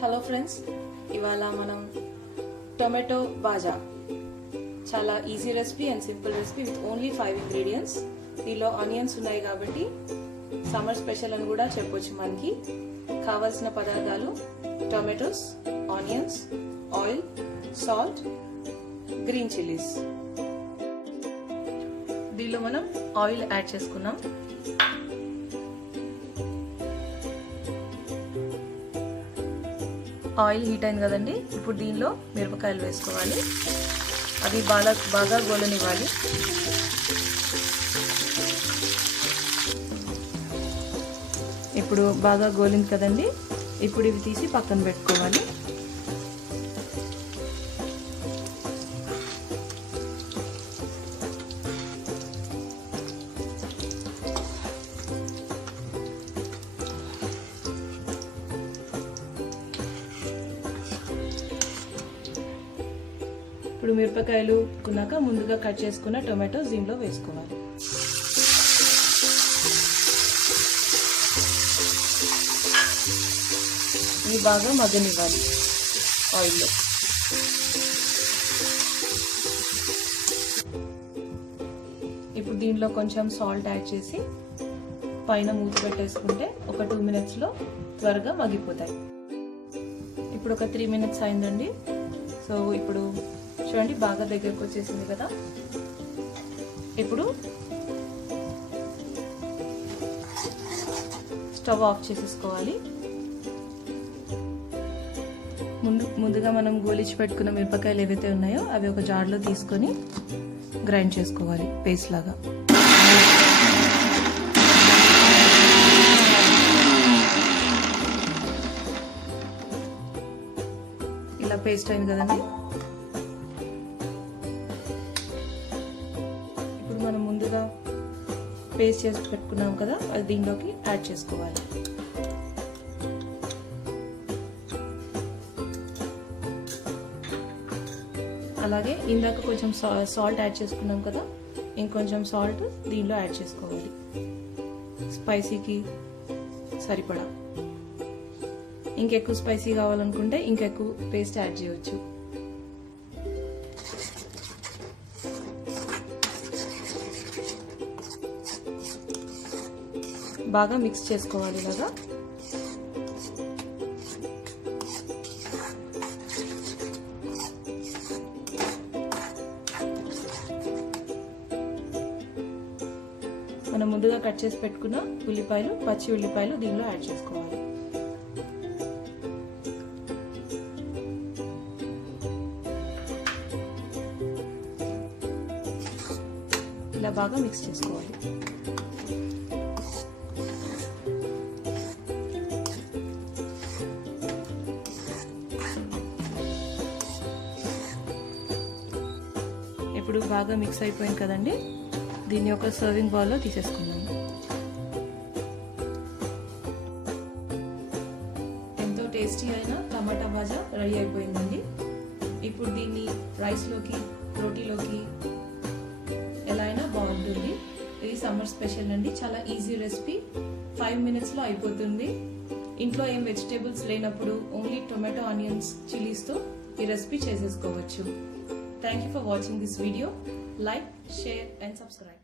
Hello friends, ఇవాళ మనం tomato బాజా చాలా easy recipe and simple recipe with only 5 ingredients. దీనిలో ఆనియన్స్ ఉన్నాయి కాబట్టి సమ్మర్ స్పెషల్ అని కూడా చెప్పొచ్చు. మనకి కావాల్సిన పదార్థాలు tomatoes, onions, oil, salt, green chillies. దీనిలో మనం ఆయిల్ యాడ్ చేసుకున్నాం. ఆయిల్ హీట్ అయింది కదండి. ఇప్పుడు దీనిలో మిరపకాయలు వేసుకోవాలి. అవి బాగా గోలనివ్వాలి. ఇప్పుడు బాగా గోలింది కదండి. ఇప్పుడు ఇవి తీసి పక్కన పెట్టుకోవాలి. ఇప్పుడు మిరపకాయలు కొన్నాక ముందుగా కట్ చేసుకున్న టొమాటోస్ దీనిలో వేసుకోవాలి. ఇవి బాగా మగ్గనివ్వాలి ఆయిల్లో. ఇప్పుడు దీనిలో కొంచెం సాల్ట్ యాడ్ చేసి పైన మూత పెట్టేసుకుంటే ఒక 2 minutesలో త్వరగా మగ్గిపోతాయి. ఇప్పుడు ఒక 3 minutes అయిందండి. సో ఇప్పుడు చూడండి బాగా దగ్గరకు వచ్చేసింది కదా. ఇప్పుడు స్టవ్ ఆఫ్ చేసేసుకోవాలి. ముందుగా మనం గోలిచి పెట్టుకున్న మిరపకాయలు ఏవైతే ఉన్నాయో అవి ఒక జార్లో తీసుకొని గ్రైండ్ చేసుకోవాలి పేస్ట్ లాగా. ఇలా పేస్ట్ అయింది కదండి. ఇప్పుడు మనం ముందుగా పేస్ట్ చేసి పెట్టుకున్నాం కదా, అది దీనిలోకి యాడ్ చేసుకోవాలి. అలాగే ఇందాక కొంచెం సాల్ట్ యాడ్ చేసుకున్నాం కదా, ఇంకొంచెం సాల్ట్ దీనిలో యాడ్ చేసుకోవాలి స్పైసీకి సరిపడా. ఇంకెక్కువ స్పైసీ కావాలనుకుంటే ఇంకెక్కువ పేస్ట్ యాడ్ చేయవచ్చు. బాగా మిక్స్ చేసుకోవాలి ఇలాగా. మనం ముందుగా కట్ చేసి పెట్టుకున్న ఉల్లిపాయలు, పచ్చి ఉల్లిపాయలు దీనిలో యాడ్ చేసుకోవాలి. ఇలా బాగా మిక్స్ చేసుకోవాలి. ఇప్పుడు బాగా మిక్స్ అయిపోయింది కదండి. దీన్ని ఒక సర్వింగ్ బౌల్లో తీసేసుకుందాం. ఎంతో టేస్టీ అయిన టమాటా బాజా రెడీ అయిపోయిందండి. ఇప్పుడు దీన్ని రైస్లోకి, రోటీలోకి ఎలా అయినా బాగుంటుంది. ఇది సమ్మర్ స్పెషల్ అండి. చాలా ఈజీ రెసిపీ, 5 minutesలో అయిపోతుంది. ఇంట్లో ఏం వెజిటేబుల్స్ లేనప్పుడు ఓన్లీ టొమాటో, ఆనియన్స్, చిల్లీస్తో ఈ రెసిపీ చేసేసుకోవచ్చు. Thank you for watching this video. Like, share and subscribe.